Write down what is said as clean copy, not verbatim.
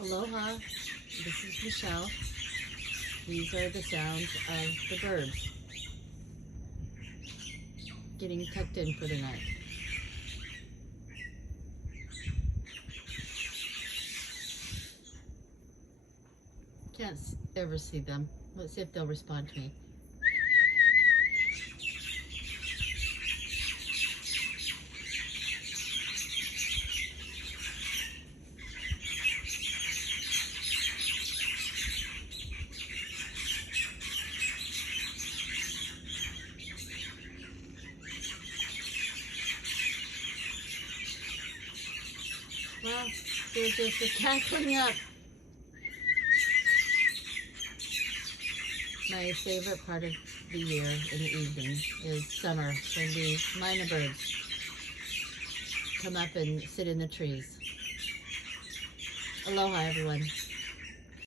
Aloha, this is Michelle. These are the sounds of the birds getting tucked in for the night. Can't ever see them. Let's see if they'll respond to me. Well, they're just cackling up. My favorite part of the year in the evening is summer, when the Myna birds come up and sit in the trees. Aloha, everyone.